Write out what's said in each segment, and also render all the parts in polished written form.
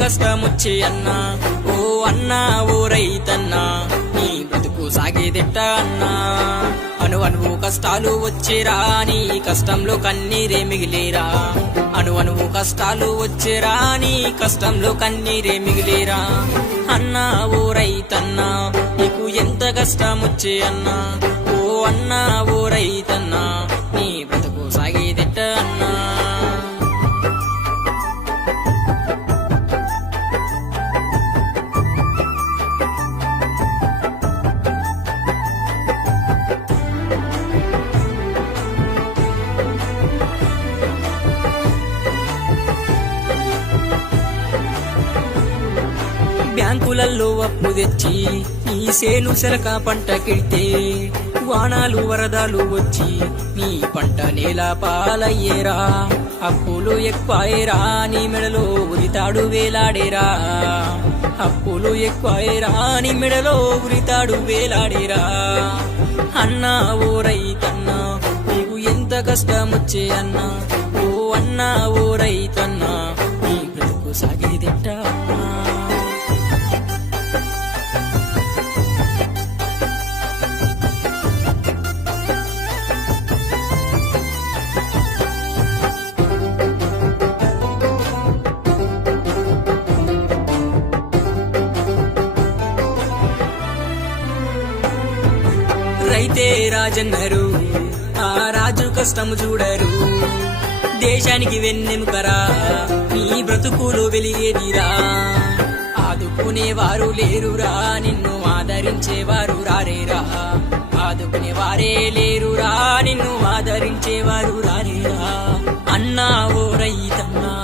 కష్టమొచ్చే అన్నా, ఓ అన్నా ఓ రైతన్నా, నీ బ్రతుకు సాగేదెట్ట అన్నా. అణువణువు కష్టాలు వచ్చేరా, నీ కష్టంలో కన్నీరే మిగిలేరా. అణువణువు కష్టాలు వచ్చేరా, నీ కష్టంలో కన్నీరే మిగిలేరా. అన్నా ఓ రైతన్నా, నీకు ఎంత కష్టమొచ్చే అన్నా, ఓ అన్నా ఓ రైతన్నా, నీ బ్రతుకు సాగేదెట్ట అన్నా. బ్యాంకులల్లో అప్పు తెచ్చి నీ సేను సెలక పంట కెడితే, వానాలు వరదలు వచ్చి నీ పంట నేల పాలయ్యేరా. అప్పులు ఎక్కువయ్యేరా, నీ మెడలో ఉరితాడు వేలాడేరా. అప్పులు ఎక్కువయ్యేరా, నీ మెడలో ఉరితాడు వేలాడేరా. అన్నా ఓ రైతన్నా, నీకు ఎంత కష్టమొచ్చే అన్నా, ఓ అన్నా ఓ రైతన్నా, నీ బ్రతుకు సాగేదెట్ట అన్నా. రైతే రాజన్నరు, ఆ రాజు కష్టము చూడరు. దేశానికి వెన్నెముకరా, నీ బ్రతుకులు వెలిగేదిరా. ఆదుకునేవారు లేరురా, నిన్ను ఆదరించేవారు రారేరా. ఆదుకునేవారే లేరురా, నిన్ను ఆదరించేవారు రారేరా. అన్నా ఓ రైతన్నా,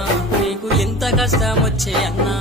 నీకు ఎంత కష్టమొచ్చే అన్నా,